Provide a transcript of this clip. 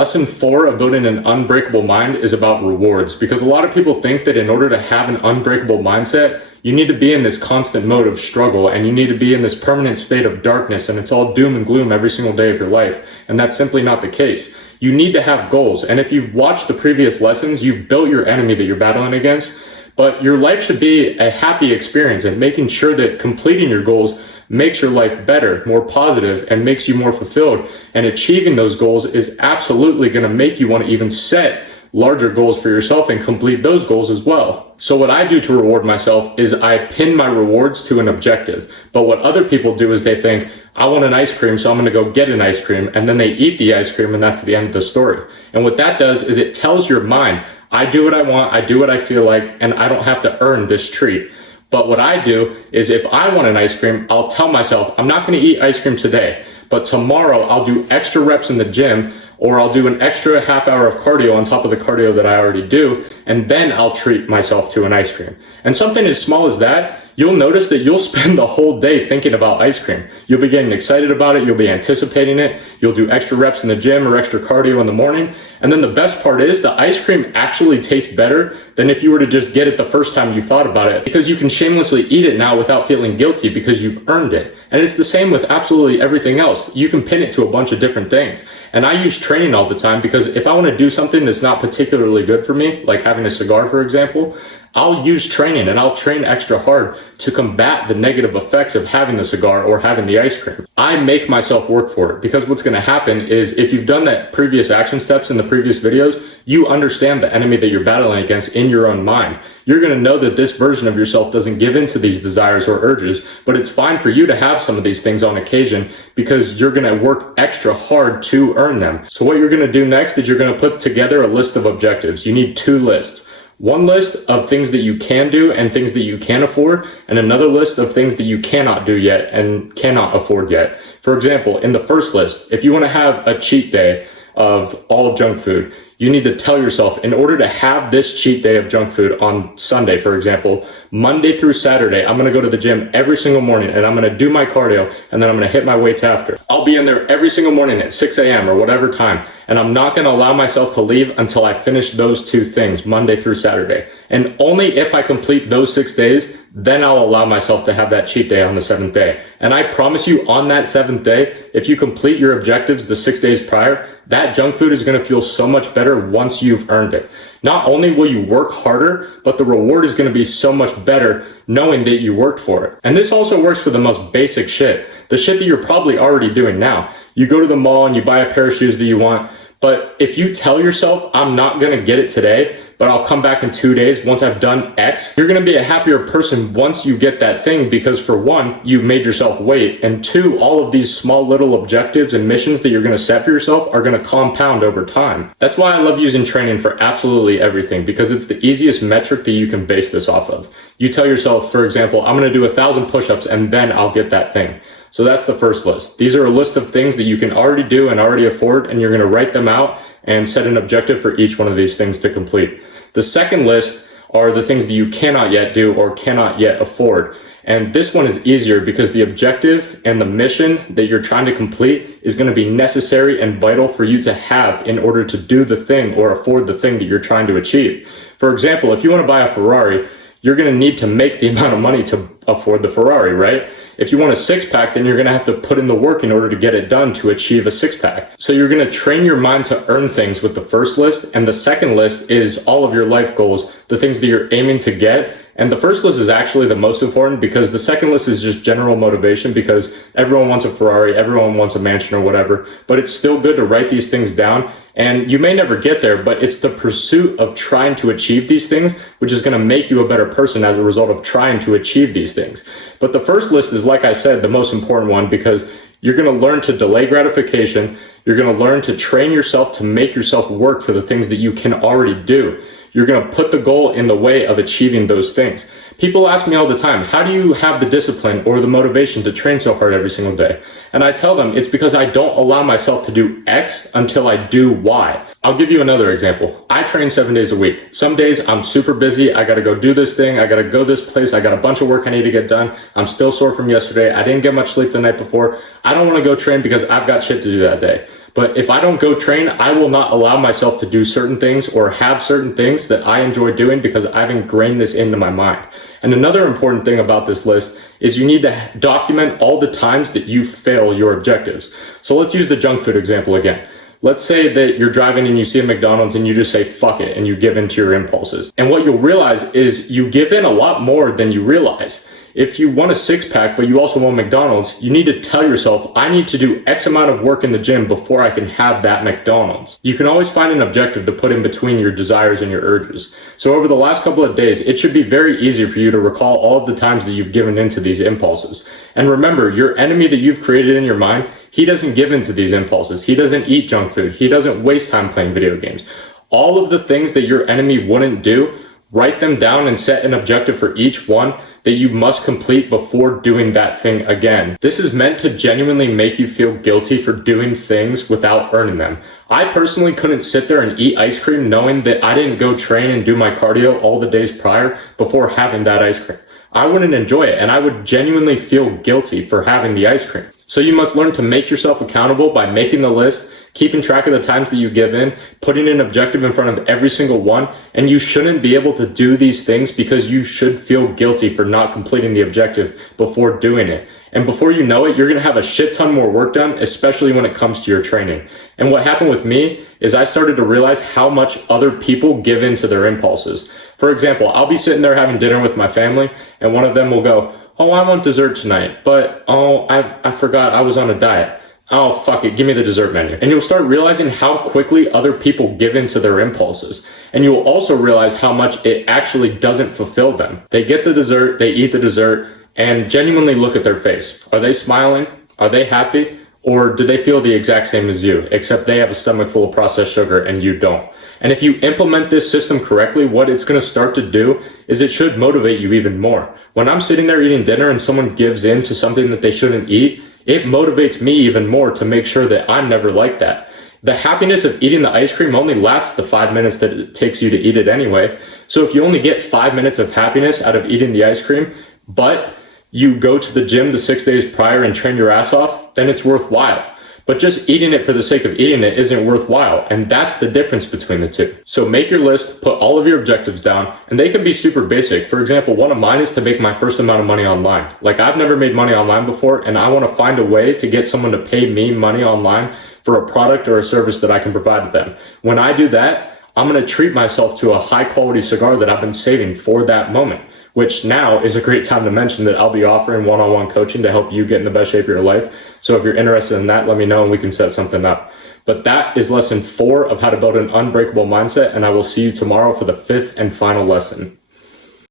Lesson 4 of building an unbreakable mind is about rewards, because a lot of people think that in order to have an unbreakable mindset, you need to be in this constant mode of struggle and you need to be in this permanent state of darkness and it's all doom and gloom every single day of your life. And that's simply not the case. You need to have goals. And if you've watched the previous lessons, you've built your enemy that you're battling against, but your life should be a happy experience, and making sure that completing your goals makes your life better, more positive, and makes you more fulfilled. And achieving those goals is absolutely going to make you want to even set larger goals for yourself and complete those goals as well. So what I do to reward myself is I pin my rewards to an objective. But what other people do is they think, I want an ice cream, so I'm going to go get an ice cream. And then they eat the ice cream and that's the end of the story. And what that does is it tells your mind, I do what I want, I do what I feel like, and I don't have to earn this treat. But what I do is if I want an ice cream, I'll tell myself, I'm not going to eat ice cream today, but tomorrow I'll do extra reps in the gym, or I'll do an extra half hour of cardio on top of the cardio that I already do, and then I'll treat myself to an ice cream. And something as small as that, you'll notice that you'll spend the whole day thinking about ice cream. You'll be getting excited about it. You'll be anticipating it. You'll do extra reps in the gym or extra cardio in the morning. And then the best part is the ice cream actually tastes better than if you were to just get it the first time you thought about it, because you can shamelessly eat it now without feeling guilty because you've earned it. And it's the same with absolutely everything else. You can pin it to a bunch of different things. And I use training all the time, because if I want to do something that's not particularly good for me, like having a cigar, for example, I'll use training and I'll train extra hard to combat the negative effects of having the cigar or having the ice cream. I make myself work for it, because what's going to happen is if you've done that previous action steps in the previous videos, you understand the enemy that you're battling against in your own mind. You're going to know that this version of yourself doesn't give in to these desires or urges, but it's fine for you to have some of these things on occasion because you're going to work extra hard to earn them. So what you're going to do next is you're going to put together a list of objectives. You need 2 lists. One list of things that you can do and things that you can afford, and another list of things that you cannot do yet and cannot afford yet. For example, in the first list, if you want to have a cheat day of all junk food, you need to tell yourself, in order to have this cheat day of junk food on Sunday, for example, Monday through Saturday, I'm going to go to the gym every single morning and I'm going to do my cardio and then I'm going to hit my weights after. I'll be in there every single morning at 6 a.m. or whatever time, and I'm not going to allow myself to leave until I finish those 2 things, Monday through Saturday. And only if I complete those 6 days, then I'll allow myself to have that cheat day on the 7th day. And I promise you, on that 7th day, if you complete your objectives the 6 days prior, that junk food is going to feel so much better once you've earned it. Not only will you work harder, but the reward is going to be so much better knowing that you worked for it. And this also works for the most basic shit, the shit that you're probably already doing now. You go to the mall and you buy a pair of shoes that you want, but if you tell yourself, I'm not going to get it today, but I'll come back in 2 days once I've done X, you're going to be a happier person once you get that thing, because for one, you made yourself wait, and 2, all of these small little objectives and missions that you're going to set for yourself are going to compound over time. That's why I love using training for absolutely everything, because it's the easiest metric that you can base this off of. You tell yourself, for example, I'm going to do 1,000 push-ups and then I'll get that thing. So that's the first list. These are a list of things that you can already do and already afford, and you're going to write them out and set an objective for each one of these things to complete. The second list are the things that you cannot yet do or cannot yet afford. And this one is easier because the objective and the mission that you're trying to complete is going to be necessary and vital for you to have in order to do the thing or afford the thing that you're trying to achieve. For example, if you want to buy a Ferrari, you're going to need to make the amount of money to afford the Ferrari, right? If you want a 6-pack, then you're going to have to put in the work in order to get it done to achieve a 6-pack. So you're going to train your mind to earn things with the first list, and the second list is all of your life goals, the things that you're aiming to get. And the first list is actually the most important, because the second list is just general motivation, because everyone wants a Ferrari, everyone wants a mansion or whatever, but it's still good to write these things down. And you may never get there, but it's the pursuit of trying to achieve these things, which is going to make you a better person as a result of trying to achieve these things. But the first list is, like I said, the most important one, because you're going to learn to delay gratification. You're going to learn to train yourself to make yourself work for the things that you can already do. You're going to put the goal in the way of achieving those things. People ask me all the time, how do you have the discipline or the motivation to train so hard every single day? And I tell them it's because I don't allow myself to do X until I do Y. I'll give you another example. I train 7 days a week. Some days I'm super busy. I got to go do this thing. I got to go this place. I got a bunch of work I need to get done. I'm still sore from yesterday. I didn't get much sleep the night before. I don't want to go train because I've got shit to do that day. But if I don't go train, I will not allow myself to do certain things or have certain things that I enjoy doing because I've ingrained this into my mind. And another important thing about this list is you need to document all the times that you fail your objectives. So let's use the junk food example again. Let's say that you're driving and you see a McDonald's and you just say, fuck it, and you give in to your impulses. And what you'll realize is you give in a lot more than you realize. If you want a six-pack, but you also want McDonald's, you need to tell yourself, I need to do X amount of work in the gym before I can have that McDonald's. You can always find an objective to put in between your desires and your urges. So over the last couple of days, it should be very easy for you to recall all of the times that you've given into these impulses. And remember, your enemy that you've created in your mind, he doesn't give into these impulses. He doesn't eat junk food. He doesn't waste time playing video games. All of the things that your enemy wouldn't do, write them down and set an objective for each one that you must complete before doing that thing again. This is meant to genuinely make you feel guilty for doing things without earning them. I personally couldn't sit there and eat ice cream knowing that I didn't go train and do my cardio all the days prior before having that ice cream. I wouldn't enjoy it, and I would genuinely feel guilty for having the ice cream. So you must learn to make yourself accountable by making the list, keeping track of the times that you give in, putting an objective in front of every single one, and you shouldn't be able to do these things because you should feel guilty for not completing the objective before doing it. And before you know it, you're going to have a shit ton more work done, especially when it comes to your training. And what happened with me is I started to realize how much other people give in to their impulses. For example, I'll be sitting there having dinner with my family, and one of them will go, oh, I want dessert tonight, but I forgot I was on a diet. Oh, fuck it, give me the dessert menu. And you'll start realizing how quickly other people give into their impulses. And you'll also realize how much it actually doesn't fulfill them. They get the dessert, they eat the dessert, and genuinely look at their face. Are they smiling? Are they happy? Or do they feel the exact same as you, except they have a stomach full of processed sugar and you don't? And if you implement this system correctly, what it's going to start to do is it should motivate you even more. When I'm sitting there eating dinner and someone gives in to something that they shouldn't eat, it motivates me even more to make sure that I'm never like that. The happiness of eating the ice cream only lasts the 5 minutes that it takes you to eat it anyway. So if you only get 5 minutes of happiness out of eating the ice cream, but you go to the gym the 6 days prior and train your ass off, then it's worthwhile. But just eating it for the sake of eating it isn't worthwhile, and that's the difference between the two. So make your list, put all of your objectives down, and they can be super basic. For example, one of mine is to make my first amount of money online. Like, I've never made money online before, and I want to find a way to get someone to pay me money online for a product or a service that I can provide to them. When I do that, I'm going to treat myself to a high quality cigar that I've been saving for that moment, which now is a great time to mention that I'll be offering one-on-one coaching to help you get in the best shape of your life. So if you're interested in that, let me know and we can set something up. But that is lesson 4 of how to build an unbreakable mindset, and I will see you tomorrow for the 5th and final lesson.